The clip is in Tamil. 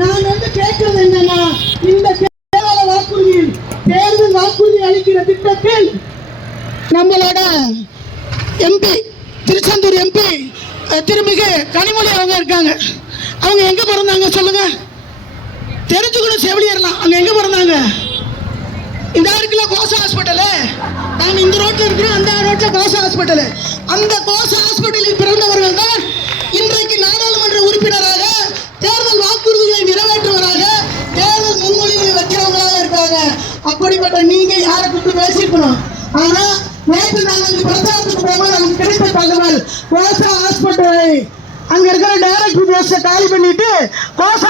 நான் கேட்கிறது என்னன்னா, இந்த தேர்தல் வாக்குறுதி அளிக்கிற திட்டத்தில் நம்மளோட எம்பி, திருச்செந்தூர் எம்பி திருமிகு கனிமொழி அவங்க இருக்காங்க. அவங்க எங்க பிறந்தாங்க சொல்லுங்க, தெரிஞ்சுக்கணும். செவிலியர்லாம் அங்க எங்க பிறந்தாங்க? இந்த இருக்குல்ல கோசா ஹாஸ்பிட்டலு, நாங்க இந்த ரோட்ல இருக்கிறோம், அந்த ரோட்ல கோசா ஹாஸ்பிட்டலு. அந்த கோசா ஹாஸ்பிட்டலில் பிறந்தவர்கள் தான் இன்றைக்கு நாடாளுமன்ற உறுப்பினராக, தேர்தல் வாக்குறுதிகளை நிறைவேற்றுவராக, தேர்தல் முன்மொழிகளை வைக்கிறவங்களாக இருக்காங்க. அப்படிப்பட்ட நீங்க யாரை கூப்பிட்டு பேசிக்கணும். ஆனா நேற்று நாங்கள் பிரச்சாரத்துக்கு போகும்போது நமக்கு கிடைத்த தகவல், கோசா ஹாஸ்பிட்டலை அங்க இருக்கிற டைரக்டர் போஸ்ட காலி பண்ணிட்டு கோசா